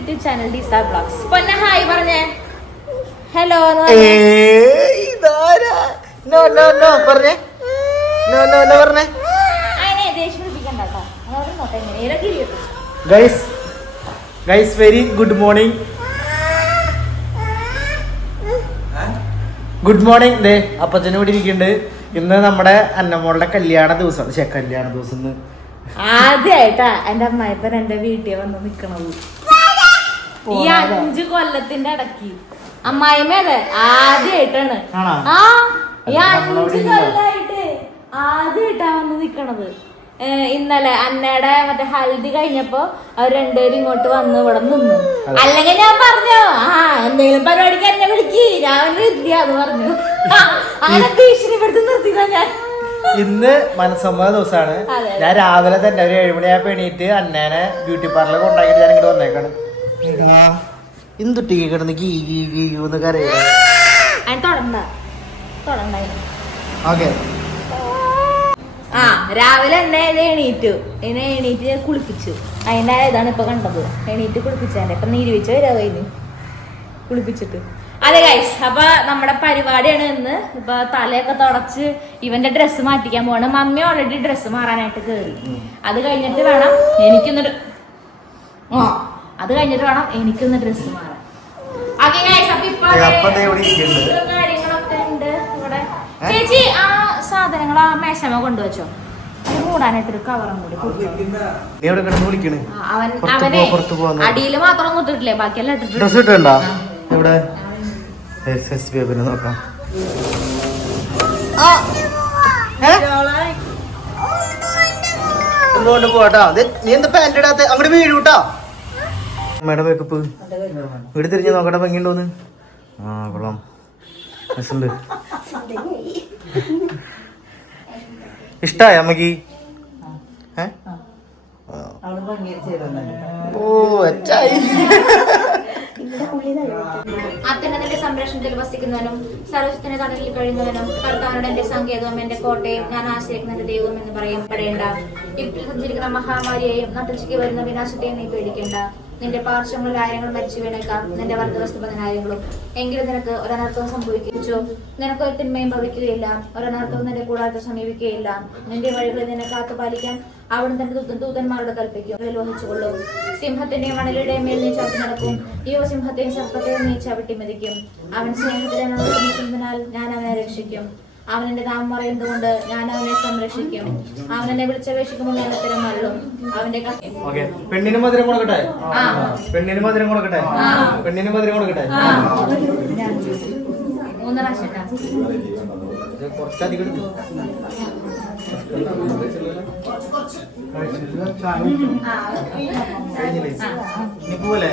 YouTube channel ഡിസ blogs. പൊന്ന hi പറഞ്ഞേ. ഹലോ പറഞ്ഞേ അതിനെ ദേഷ്യം പിടിപ്പിക്കണ്ട കേട്ടോ. Guys very good morning. Good morning. ദേ അപ്പച്ചനും കൂടി ഇരിക്കുന്നുണ്ട്. ഇന്ന് നമ്മുടെ അന്നമ്മോളുടെ കല്യാണ ദിവസം. കല്യാണ ദിവസം ആദ്യായിട്ടാ എന്റെ അമ്മായിപ്പൻ എന്റെ വീട്ടിൽ വന്ന് നിക്കണത്. ഈ 5 കൊല്ലത്തിന്റെ ഇടയ്ക്ക് അമ്മായിമ്മ അതെ ആദ്യായിട്ടാണ്. ഈ 5 കൊല്ലായിട്ട് ആദ്യായിട്ടാ വന്ന് നിക്കണത്. ഇന്നലെ അന്നയുടെ മറ്റേ ഹൽദി കഴിഞ്ഞപ്പോ അവർ രണ്ടുപേരും ഇങ്ങോട്ട് വന്ന് ഇവിടെ നിന്നു. അല്ലെങ്കിൽ ഞാൻ പറഞ്ഞു എന്തെങ്കിലും പരിപാടിക്ക് എന്നെ വിളിക്ക് രാവിലെ ഇല്ലാന്ന് പറഞ്ഞു. അങ്ങനെ ഭീഷണിപ്പെടുത്തി നിർത്തിയതാ ഞാൻ. ഇന്ന് മനസ്സമ്മത ദിവസമാണ്. ഞാൻ രാവിലെ തന്നെ ഒരു 7 മണിയായപ്പോ എണീറ്റ് അന്നേനെ ബ്യൂട്ടി പാർലർ കൊണ്ടാക്കിട്ട് ഞാൻ ഇങ്ങോട്ട് വന്നേക്കാണ്. എന്തുട്ടി കിടന്ന് കീന്ന് കരയ. ഓക്കെ രാവിലെ എന്നെ എണീറ്റു. എണീറ്റ് കുളിപ്പിച്ചു. അതിന്റെ ഇതാണ് ഇപ്പൊ കണ്ടത്. എണീറ്റ് കുളിപ്പിച്ചതിന്റെ ഇപ്പൊ നീരുവെച്ച വരാ കുളിപ്പിച്ചിട്ട്. അതെ ഗൈസ്, അപ്പൊ നമ്മുടെ പരിപാടിയാണ് ഇന്ന്. ഇപ്പൊ തലയൊക്കെ തുടച്ച് ഇവന്റെ ഡ്രസ്സ് മാറ്റിക്കാൻ പോവാണ്. മമ്മി ഓൾറെഡി ഡ്രസ്സ് മാറാനായിട്ട് കേറി. അത് കഴിഞ്ഞിട്ട് വേണം എനിക്കൊന്ന് ഡ്രസ്സ് മാറാൻ. ഓക്കെ ഗൈസ്, അപ്പൊ ഇപ്പൊ കാര്യങ്ങളൊക്കെ ഉണ്ട് ഇവിടെ. ചേച്ചി ആ സാധനങ്ങൾ ആ മേശമ കൊണ്ടുവച്ചോ. അത് മൂടാനായിട്ടൊരു കവറും കൂടി. അവനെ അടിയിൽ മാത്രം ഒന്നും ഇട്ടിട്ടില്ലേ, ബാക്കിയെല്ലാം ഇട്ടിട്ടുണ്ട്. ഇവിടെ നോക്കാം. പോട്ടാ നീ എന്താ പാന്റ് ഇടാത്ത? അങ്ങോട്ട് വീഴൂട്ടാ. മേഡം മേക്കപ്പ് വീട് തിരിഞ്ഞ് നോക്കട്ടെ ഭംഗിയുണ്ടോന്ന്. കൊള്ളാം. ഇഷ്ടായ അമ്മക്ക്? അത്യുന്നതിന്റെ സംരക്ഷണത്തിൽ വസിക്കുന്നവനും സർവ്വത്തിന്റെ തണലിൽ കഴിയുന്നവനും കർത്താവിനോട് എന്റെ സങ്കേതവും എന്റെ കോട്ടയും ഞാൻ ആശ്രയിക്കുന്ന എന്റെ ദൈവം എന്ന് പറയപ്പെടേണ്ട. ഇപ്പോൾ സഞ്ചരിക്കുന്ന മഹാമാരിയെയും നട്ടുച്ചയ്ക്ക് വരുന്ന വിനാശത്തെയും നീ പേടിക്കേണ്ട. നിന്റെ പാർശ്വങ്ങളിൽ 1000 മരിച്ചു വീണേക്കാം, നിന്റെ വലതുവശത്ത് 10,000. എങ്കിലും നിനക്ക് ഒരനർത്ഥവും സംഭവിക്കിച്ചു. നിനക്ക് ഒരു തിന്മയും ഭവിക്കുകയില്ല, ഒരനർത്ഥവും നിന്റെ കൂടാതെ സമീപിക്കുകയില്ല. നിന്റെ വഴികളിൽ നിന്നെ കാത്തു പാലിക്കാൻ അവിടെ തന്റെ ദൂതന്മാരോട് കൽപ്പിക്കും. വഹിച്ചുകൊള്ളും. സിംഹത്തിന്റെയും മണലുടെയും മേൽ നീ ചവിട്ടി നടക്കും. യുവസിംഹത്തെയും സർപ്പത്തെയും നീ ചവിട്ടി മെതിക്കും. അവൻ സ്നേഹത്തിനാൽ ഞാൻ അവനെ രക്ഷിക്കും. അവൻ എന്റെ നാമം പറയുന്നതുകൊണ്ട് ഞാൻ അവനെ സംരക്ഷിക്കും. അവൻ എന്നെ വിളിച്ചപേക്ഷിക്കുമ്പോൾ ഞാൻ ഉത്തരം അരുളും. അവന്റെ പെണ്ണിന് മധുരം കൊടുക്കട്ടെ. പെണ്ണിന് മധുരം കൊടുക്കട്ടെ. പെണ്ണിന് മധുരം കൊടുക്കട്ടെ. 3 പ്രാവശ്യം കുറച്ചധികം എടുത്തു. നീ പോലെ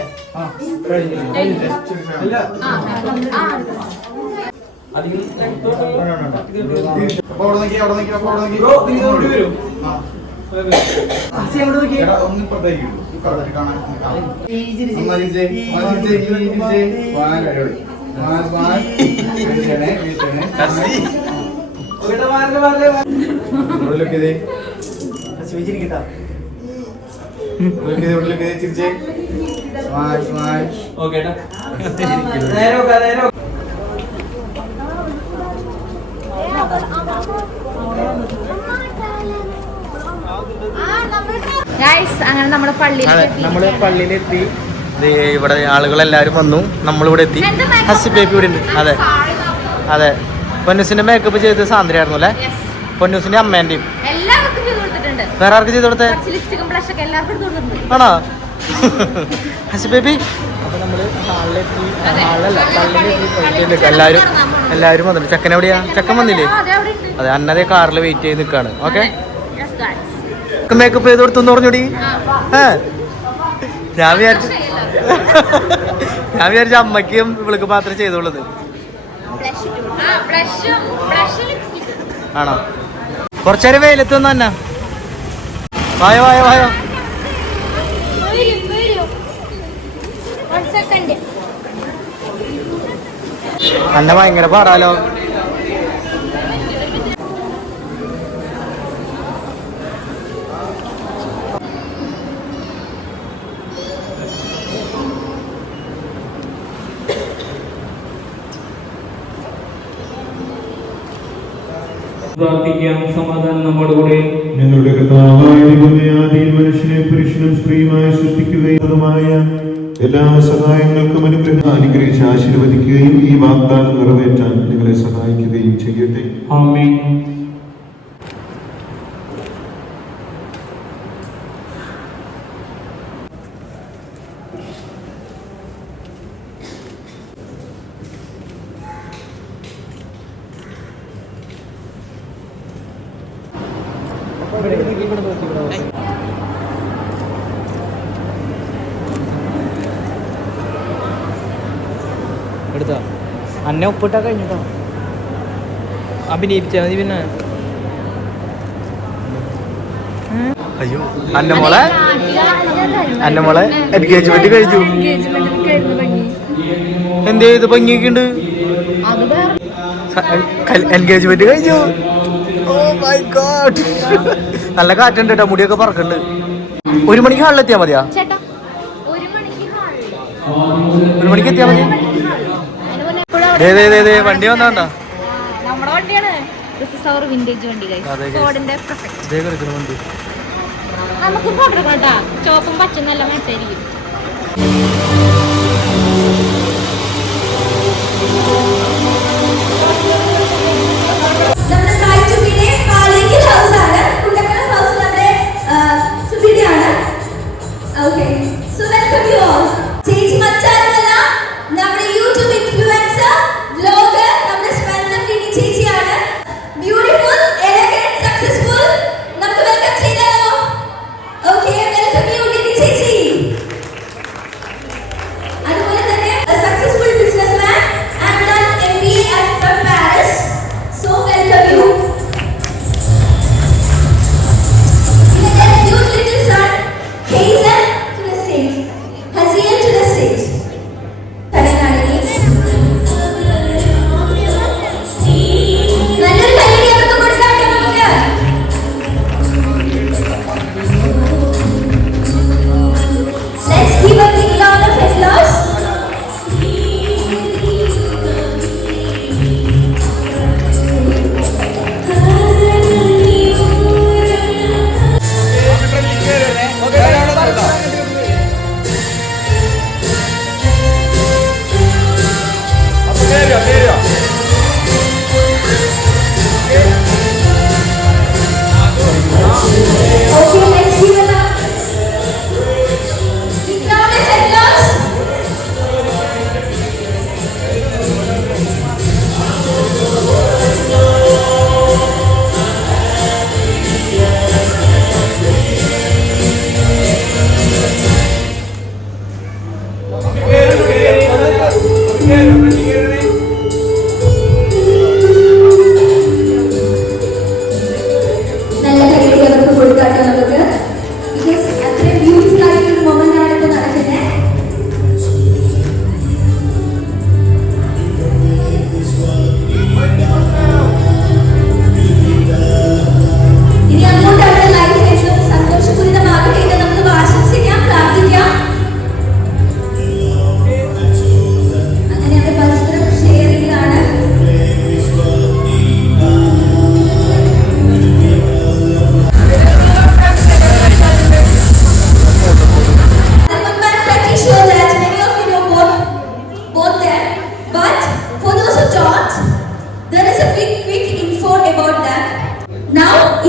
അങ്ങനെ നമ്മള് പള്ളിയിലെത്തി. ഇവിടെ ആളുകളെല്ലാരും വന്നു. നമ്മളിവിടെ എത്തി. ഹസി ബേബി ഇവിടെ ഉണ്ട്. അതെ അതെ. പൊന്നൂസിന്റെ മേക്കപ്പ് ചെയ്ത് സാന്ദ്രയായിരുന്നു അല്ലേ? പൊന്നൂസിന്റെ അമ്മേന്റെയും വേറെ ആർക്ക് ചെയ്ത് കൊടുത്തേ? ആണോ ഹസി ബേബി? അപ്പൊ നമ്മള് ഹാളിലെത്തി. എല്ലാരും വന്നിട്ട്. ചെക്കൻ എവിടെയാ? ചെക്കൻ വന്നില്ലേ? അതെ, അന്നതേ കാറിൽ വെയിറ്റ് ചെയ്ത് നിൽക്കാണ്. ഓക്കെ, മേക്കപ്പ് ചെയ്ത് കൊടുത്തു പറഞ്ഞോടി. ഞാൻ വിചാരിച്ച അമ്മയ്ക്കും ഇവൾക്ക് മാത്രമേ ചെയ്തോളത്. ആണോ? കുറച്ചേരം വെയിലത്ത് വന്നു തന്നെ. വായോ വായോ വായോ. അന്ന ഭയങ്കര പാടാലോ. പ്രാർത്ഥിക്കാം. സമാധാനം നമ്മുടെ കൂടെ. ഞങ്ങളുടെ കർത്താവായ ദൈവമേ, ആദിയിൽ മനുഷ്യനെ പുരുഷനും സ്ത്രീയുമായി സൃഷ്ടിക്കുകയുമായ എല്ലാ സഹായങ്ങൾക്കും അനുഗ്രഹിച്ച് ആശീർവദിക്കുകയും ഈ വാഗ്ദാനം നിറവേറ്റാൻ നിങ്ങളെ സഹായിക്കുകയും ചെയ്യട്ടെ. ആമേൻ. എടുത്തോ അന്നെ ഒപ്പിട്ടാ കഴിഞ്ഞിട്ടോ അഭിനയിപ്പിച്ചാ മതി. പിന്നെ അയ്യോ അന്നമോളെ എൻഗേജ്മെന്റ് കഴിഞ്ഞു. എന്ത് ചെയ്ത് ഭംഗിയൊക്കെ ഉണ്ട്. എൻഗേജ്മെന്റ് കഴിഞ്ഞു. ഓ മൈ ഗോഡ്, നല്ല കാറ്റുണ്ട് കേട്ടോ, മുടിയൊക്കെ പറക്കുന്നുണ്ട്. 1 മണിക്ക് ഹാളിലെത്തിയാ മതിയാ? 1 മണിക്ക് എത്തിയാ മതി. വണ്ടി വന്നാണ്ടാ നമ്മുടെ വണ്ടിയാണ്. വിന്റേജ് വണ്ടി വണ്ടി. നമുക്ക് ഫോട്ടോ എടുക്കണട്ടാ. ചോപ്പും പച്ച നല്ല മെച്ചായിരിക്കും.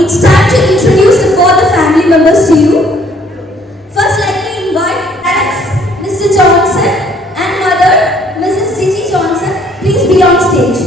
It's time to introduce all the family members to you. First, let me invite parents, Mr. Johnson, and mother, Mrs. Gigi Johnson. Please be on stage.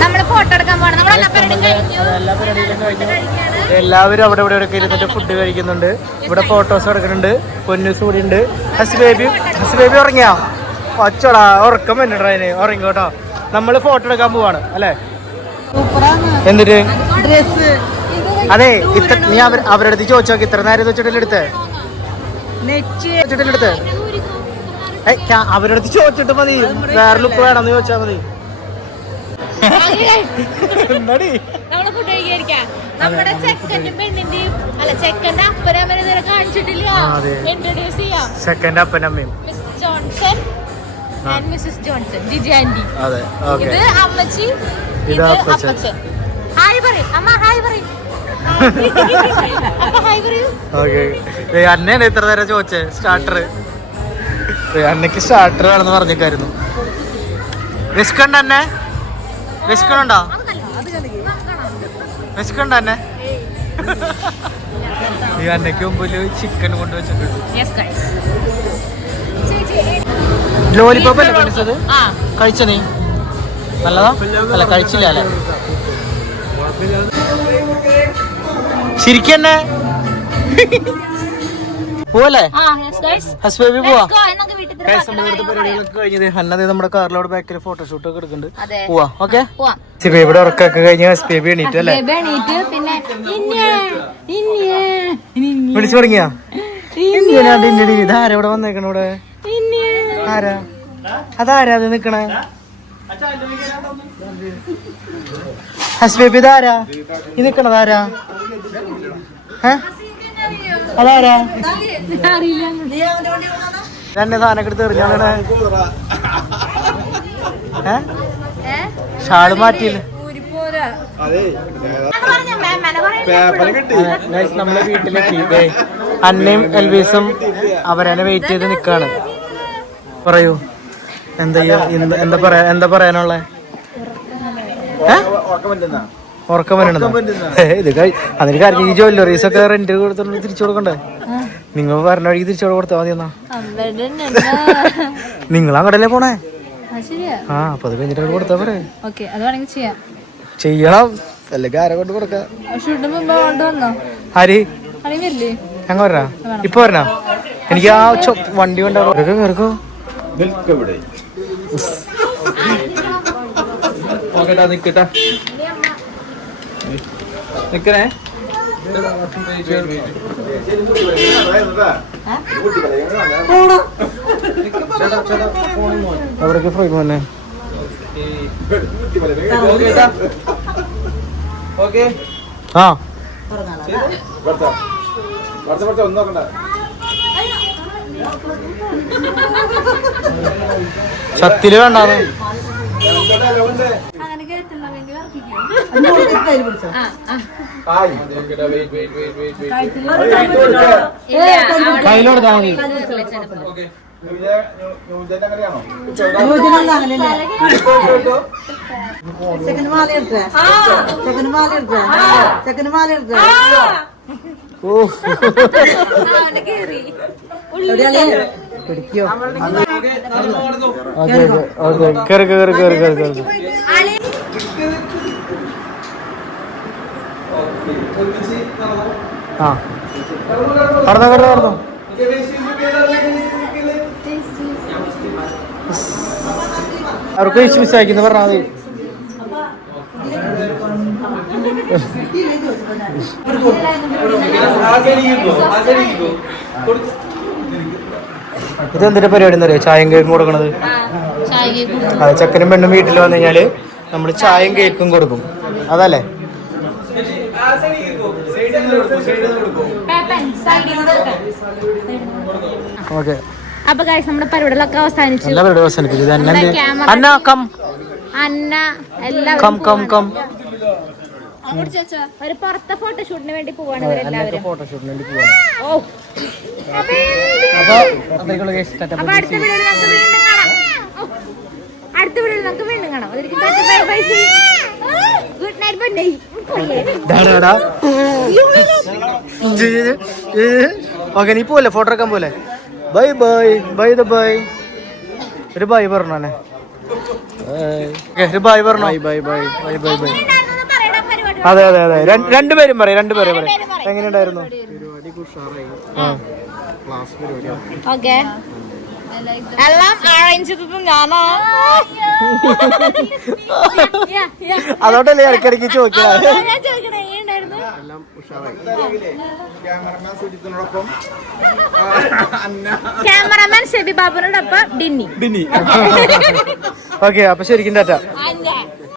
നമ്മള് ഫോട്ടോ എടുക്കാൻ പോകണം. നമ്മളെല്ലാ പരിപാടിയും കഴിഞ്ഞു. എല്ലാ പരിപാടിയിലും കഴിഞ്ഞു. എല്ലാവരും അവിടെ ഇവിടെ ഒക്കെ ഇരുന്നിട്ട് ഫുഡ് കഴിക്കുന്നുണ്ട്. ഇവിടെ ഫോട്ടോസ് എടുക്കുന്നുണ്ട്. പൊന്നൂസ് കൂടി ഉണ്ട്. ഹസ് ബേബി ഉറങ്ങിയാ? അച്ചോടാ ഉറക്കം വന്നിട്ടാ അതിന് ഉറങ്ങിക്കോട്ടോ. നമ്മള് ഫോട്ടോ എടുക്കാൻ പോവാണ് അല്ലേ? എന്നിട്ട് അതെ നീ അവരുടെ അടുത്ത് ചോദിച്ചു നോക്കി. ഇത്ര നേരം വെച്ചിട്ടില്ലെടുത്ത് അവരുടെ അടുത്ത് ചോദിച്ചിട്ട് മതി. വേറെ ലുക്ക് വേണമെന്ന് ചോദിച്ചാ മതി. നമ്മള് ഫുഡ് കഴിക്കാൻ നമ്മുടെ ചെക്കൻ്റെ പെണ്ണിന്റെയും അല്ല ചെക്കൻ്റെ അപ്പനമ്മനെ ഇതുവരെ കാണിച്ചിട്ടില്ല. ഇൻട്രൊഡ്യൂസ് ചെയ്യാം. ചെക്കൻ്റെ അപ്പനമ്മയും Mr Johnson and Mrs Johnson, Jiji aunty. അതെ. ഇത് അമ്മച്ചി, ഇത് അപ്പച്ചൻ. ഹായ് പറയും അമ്മ. ഹായ് പറയും അപ്പൊ. ഹായ് പറയൂ. ഓക്കെ. അന്നയാണ് ഇത്ര നേരം ചോദിച്ചേ സ്റ്റാർട്ടർ. അന്നക്ക് സ്റ്റാർട്ടർ വേണമെന്ന് പറഞ്ഞേക്കായിരുന്നു. വിസ്കണ്ട് തന്നെ വിസ്കണുണ്ടോ? വിസ്കണ്ട തന്നെ ഈ അന്നയ്ക്ക് മുമ്പില് ചിക്കൻ കൊണ്ടുവച്ചിട്ടുണ്ട്. ലോലിപോപ്പ് അല്ലേ കഴിച്ചത്? കഴിച്ച നീ നല്ലതാ? അല്ല കഴിച്ചില്ല അല്ലേ? ശരിക്കന്നെ പോവല്ലേ? ഹസ്ബേബി പോവാ. കഴിഞ്ഞത് ഹന്നത് നമ്മുടെ കാറിലോട് ബാക്കിൽ ഫോട്ടോഷൂട്ട് ഒക്കെ എടുക്കുന്നുണ്ട്. പോവാ. ഓക്കെ. ഹസ്ബേബിയുടെ ഉറക്കൊക്കെ കഴിഞ്ഞ് ഹസ്ബേബി എണീറ്റു അല്ലേ? വിളിച്ചു തുടങ്ങിയാ? ഇതാരാ ഇവിടെ വന്നേക്കണ? ഇവിടെ ആരാ? അതാരാ അത് നിക്കണേ? ഹസ്ബേബി ഇതാരാ ഈ നിക്കണതാരാ? അതാരാ? തന്നെ സാധനൊക്കെ എടുത്ത് എറിഞ്ഞാണ്. ഷാള് മാറ്റിയില്ല. നമ്മളെ വീട്ടിലെത്തി. അന്നയും എൽവീസും അവരനെ വെയിറ്റ് ചെയ്ത് നിക്കാണ്. പറയൂ എന്താ പറയാനുള്ള? ഉറക്കം വരണോ? ഇത് അതിന് കാര്യം ഈ ജ്വല്ലറീസ് ഒക്കെ റെന്റ് കൊടുത്തിട്ട് തിരിച്ചു കൊടുക്കണ്ടേ? നിങ്ങൾ പറഞ്ഞ വഴിക്ക് തിരിച്ചു കൊടുത്താൽ മതി. എന്നാ നിങ്ങൾ അങ്ങോട്ടല്ലേ പോണേ? ആ അപ്പൊ അത് കഴിഞ്ഞിട്ട് കൊടുത്താ പോരെ? ചെയ്യണം. അല്ലെങ്കിൽ ആരെ കൊണ്ട് കൊടുക്കാം? ആര്? ഞങ്ങ വരാ? ഇപ്പൊ വരണ? എനിക്ക് ആ വണ്ടി കൊണ്ടോ കേൾക്കോ? നിക്കട്ടാ നിക്കണേ. അവിടേക്ക് ഫ്രീ പോന്നെ. ആ സത്തില് വേണ്ടാന്ന്. കയ്യിലോടുത്താ മതി. കേറി കേറി കേറി കേറി കേറി. ആ കടന്നോ കടന്നോ കടന്നോ. അവർക്ക് വിശ്വസിക്കുന്നു പറഞ്ഞാൽ മതി. ഇതെന്തിന്റെ പരിപാടി എന്നറിയോ? ചായയും കേക്കും കൊടുക്കണത്. അതെ, ചെക്കനും പെണ്ണും വീട്ടിൽ വന്നു കഴിഞ്ഞാല് നമ്മള് ചായയും കേക്കും കൊടുക്കും. അതല്ലേ? ഓക്കെ. അപ്പൊ ഗൈസ് നമ്മുടെ പരിപാടികളൊക്കെ അവസാനിച്ചു. എല്ലാ പരിപാടി അവസാനിച്ചു. അന്ന കം അന്ന എല്ലാവരും ഒരു പുറത്തെ ഫോട്ടോഷൂട്ടിന് വേണ്ടി പോവാണ് ഇവരെല്ലാവരും. ഫോട്ടോഷൂട്ടിന് വേണ്ടി പോവാണ്. അപ്പൊ അടുത്ത വീഡിയോയിൽ നമുക്ക് വീണ്ടും കാണാം. അടുത്ത വീഡിയോയിൽ നമുക്ക് വീണ്ടും കാണാം. Good night bye. ഓക്കെ, നീ പോലെ ഫോട്ടോ എടുക്കാൻ പോലെ. Bye bye bye bye. ഒരു ബൈ പറഞ്ഞേ. ഒരു ബൈ പറഞ്ഞോ. Bye bye bye bye bye. അതെ അതെ അതെ, രണ്ടുപേരും പറയും, രണ്ടുപേരും പറയും. എങ്ങനെയുണ്ടായിരുന്നു? ഓക്കെ, എല്ലാം അറേഞ്ച് ചെയ്തത് ഞാനാ. അതോട്ടല്ലേ ഇടയ്ക്കിടയ്ക്ക് ചോദിക്കണേ. ഞാൻ ചോദിക്കണേ എങ്ങനെയുണ്ടായിരുന്നു? ക്യാമറമാൻ ഷെബി ബാബുനോടൊപ്പം ഡിന്നി. ഓക്കെ, അപ്പൊ ശരിക്കും ടാറ്റ.